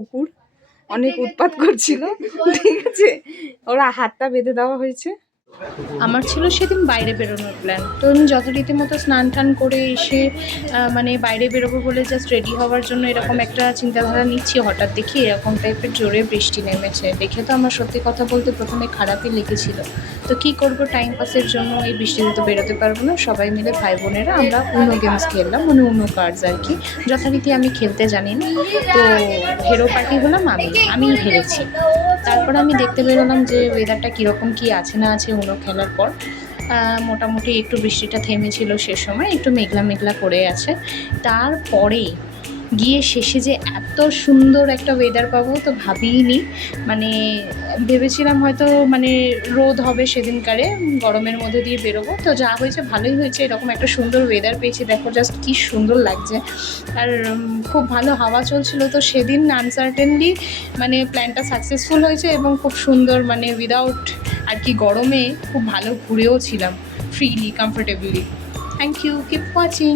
কুকুর অনেক উৎপাত করছিল, ঠিক আছে, ওরা হাতটা বেঁধে দেওয়া হয়েছে। আমার ছিল সেদিন বাইরে বেরোনোর প্ল্যান, তো আমি যথারীতিমতো স্নান টান করে এসে মানে বাইরে বেরোবো বলে জাস্ট রেডি হওয়ার জন্য এরকম একটা চিন্তাধারা নিচ্ছি, হঠাৎ দেখি এরকম টাইপের জোরে বৃষ্টি নেমেছে। দেখে তো আমার সত্যি কথা বলতে প্রথমে খারাপই লেগেছিল। তো কি করব, টাইম পাসের জন্য এই বৃষ্টিতে তো বেরোতে পারবো না, সবাই মিলে ভাই বোনেরা আমরা উনো গেমস খেললাম, মানে উনো কার্ডস আর কি। যথারীতি আমি খেলতে জানি না, তো হেরো পার্টি হলাম আমি হেরেছি। তারপর আমি দেখতে বেরোলাম যে ওয়েদারটা কীরকম কী আছে না আছে উনো খেলার পর। মোটামুটি একটু বৃষ্টিটা থেমেছিল, সে সময় একটু মেঘলা মেঘলা করে আছে। তারপরে গিয়ে শেষে যে এত সুন্দর একটা ওয়েদার পাবো তো ভাবিনি। মানে ভেবেছিলাম হয়তো মানে রোদ হবে সেদিনকারে, গরমের মধ্যে দিয়ে বেরোবো, তো যা হয়েছে ভালোই হয়েছে, এরকম একটা সুন্দর ওয়েদার পেয়েছি। দেখো জাস্ট কি সুন্দর লাগছে, আর খুব ভালো হাওয়া চলছিল। তো সেদিন আনসার্টেনলি মানে প্ল্যানটা সাকসেসফুল হয়েছে এবং খুব সুন্দর, মানে উইদাউট আর কি গরমে খুব ভালো ঘুরেও ছিলাম freely, comfortably. Thank you, keep watching.